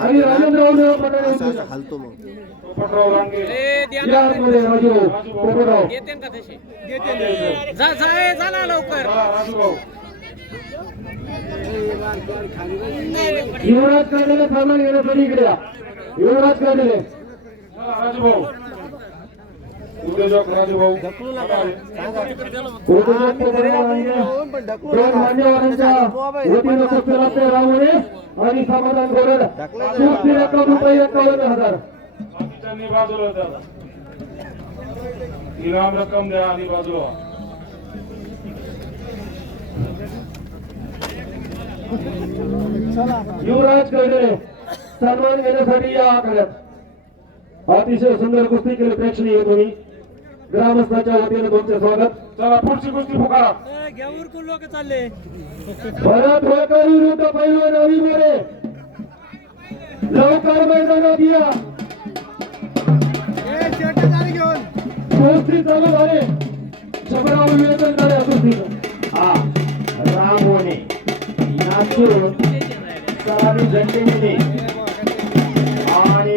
आणि हलतो मग. लवकर. युवराज काढलेले सामना घेण्यासाठी इकडे या. युवराज काढलेले राजूभाऊ उद्योजक राजूभाऊ उद्योजक मान्यवरांच्या वतीनं ते राहुणे आणि समाधान गोरड कुस्ती एकावन्न रुपये एकावन्न हजार. बाकीच्यांनी बाजूला द्या इनाम रक्कम द्या आणि बाजूला. युवराजकडे सन्मान घेण्यासाठी या आखाड्यात. अतिशय सुंदर कुस्ती केली प्रेक्षणीय तुम्ही ग्रामस्थाच्या वतीने तुमचे स्वागत. चला पुढची कुस्ती पुकारा. लोक चालले? भरत होळकर विरुद्ध पैलवान रवी मोरे. लवकर मैदानात या. कुस्ती चालू झाले. शबराव विवेचन झाले कुस्तीचं हा राम होणे नाचून सरावी झंडे आणि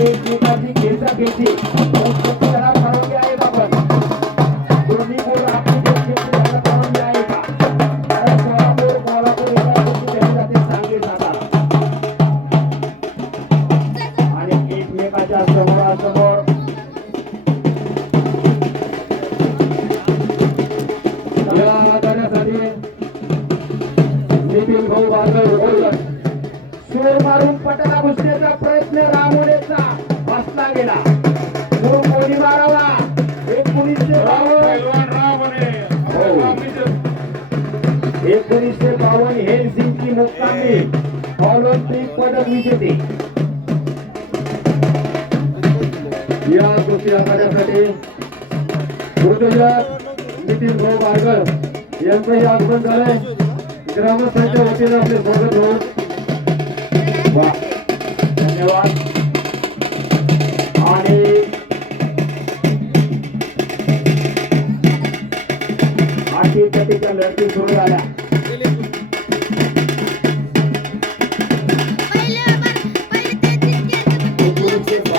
एकमेकाची खेचाखेची पदक विजेते या कुस्ती आखाड्यासाठी उद्योजक नितीन भाऊ बारगळ यांचंही आगमन झालंय. ग्रामस्थांच्या वतीने आपले स्वागत होऊन. वा. धन्यवाद. आणि आठी लढती सुरू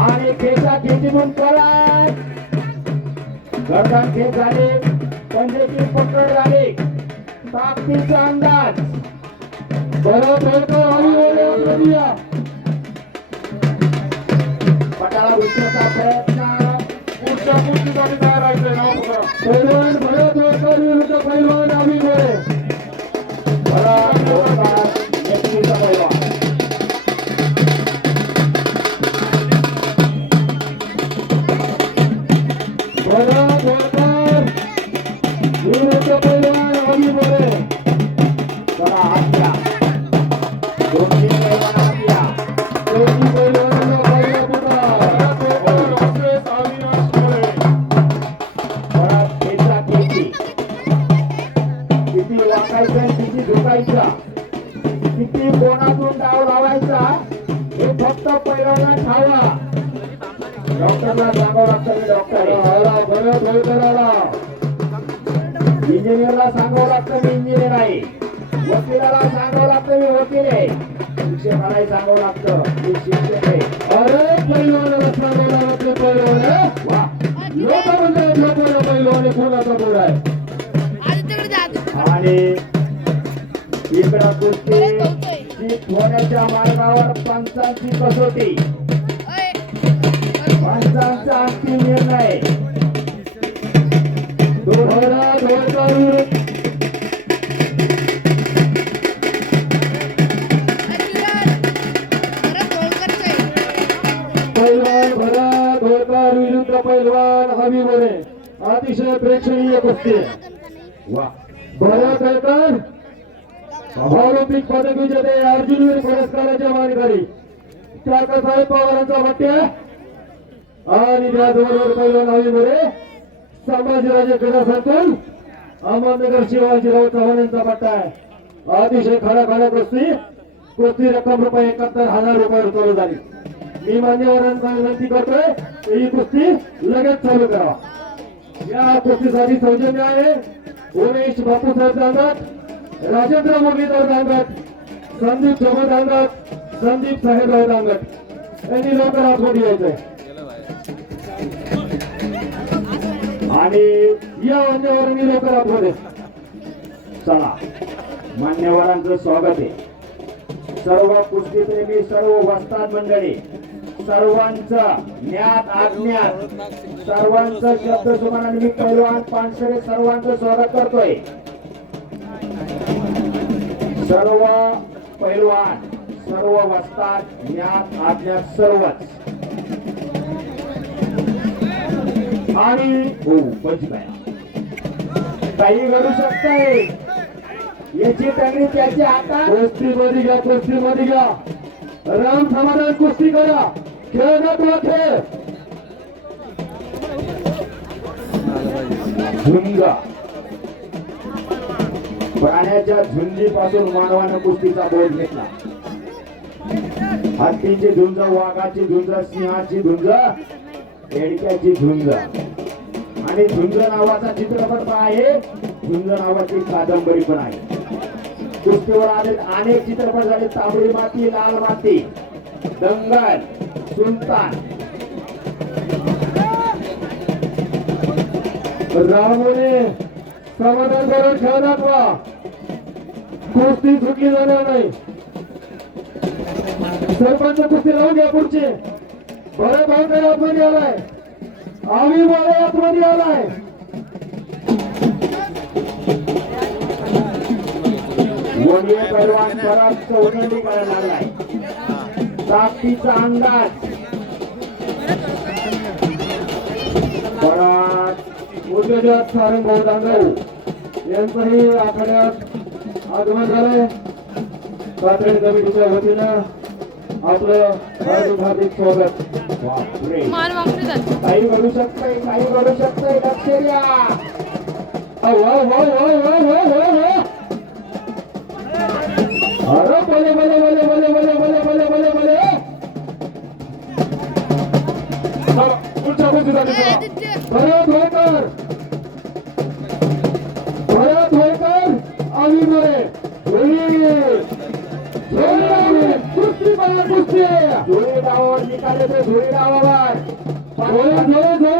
आणि खेचा खेचीतून पळाय गर्दन खेच झाले पंजाची पकड झाली. ताकदीचा अंदाज. भरत होळकर हरिओले आतमध्ये पटाला उठण्याचा प्रयत्न. पुढच्या डॉक्टरला सांगावं लागतं डॉक्टर इंजिनियरला सांगावं लागतं मी इंजिनियर आहे वकिलाला सांगावं लागतं मी वकील आहे. शिक्षकालाही सांगावं लागतं मी शिक्षक आहे. अरे पैलवानाला सांगावं लागतं पैलवान वा. लोक म्हणतात लोकांना पैलवान कोणाचा बोल आहे? आणि इकडं कुस्ती होण्याच्या मार्गावर पंचांची कसोटी. येत नाही दोघाला प्रेक्षणीय कुस्ती भरत कळकर ऑलिम्पिक पदक विजेते अर्जुनवीर पुरस्काराच्या मानकरी साहेब पवारांचा वाट्य. आणि त्याचबरोबर पहिला नावीमध्ये संभाजीराजे क्रीडा संकुल अहमदनगर शिवाजीराव चव्हाण यांचा पट्टा आहे. अतिशय खडा खडा कुस्ती. कुस्ती रक्कम रुपये एकाहत्तर हजार रुपये रुपये झाली. मी मान्यवरांना विनंती करतोय ही कुस्ती लगेच चालू करावा. या कुस्तीसाठी सौजन्य आहे उमेश बापूसाहेब दांगट राजेंद्र मुरलीधर दांगट संदीप सोबत दांगट संदीप साहेबराव दांगट यांनी लवकर मोठी यायचंय. आणि या मान्यवरांनी लवकर आतमध्ये चला मान्यवरांचं स्वागत आहे. सर्व कुस्तीप्रेमी सर्व वस्ताद मंडळी सर्वांचं ज्ञात अज्ञात सर्वांचं शब्द सुमानाने मी पैलवान पानसरे सर्वांचं स्वागत करतोय. सर्व पैलवान सर्व वस्ताद ज्ञात अज्ञात सर्वच. आणि हो काही घडू शकतंय याची त्यांनी त्याची आता कुस्ती मध्ये घ्या कुस्ती मध्ये घ्या. राम समाधान कुस्ती करा. खेळ ना तुला खेळ. झुंज प्राण्याच्या झुंजीपासून मानवानं कुस्तीचा बोध घेतला. हत्तीची झुंज वाघाची झुंज सिंहाची झुंज एडक्याची झुंज. आणि झुंज नावाचा चित्रपट पण आहे. झुंज नावाची कादंबरी पण आहे. कुस्तीवर आले अनेक चित्रपट झाले. तांबडी माती लाल माती दंगल सुलतान. रामोने समाधान करून ठेवणार दाखवा कुस्ती चुकी जाणार नाही. सरपंच कुस्ती लावून घ्या पुढचे. बरे भाऊ आतमध्ये आलाय आम्ही बरे आतमध्ये आलाय. वडील परत चौकंडी करायला लागलाय ताकदीचा अंदाज. परत उद्योजक सारंग भाऊ दांगव यांचंही आखाड्यात आगमन झालंय. कात्रड कमिटीच्या वतीनं आपलं हार्दिक हार्दिक स्वागत. बापरे मान वाकडे झाली काही घडू शकतंय काही घडू शकतंय. लक्ष द्या. वा वा वा वा वा वा वा अरे बोले बोले बोले बोले बोले बोले बोले बोले बोले. चला पुढच्या कुस्तीसाठी चला भरत होळकर. भरत होळकर आम्ही बरे নিকালে ধরে নাও আবার। ধরে ধরে।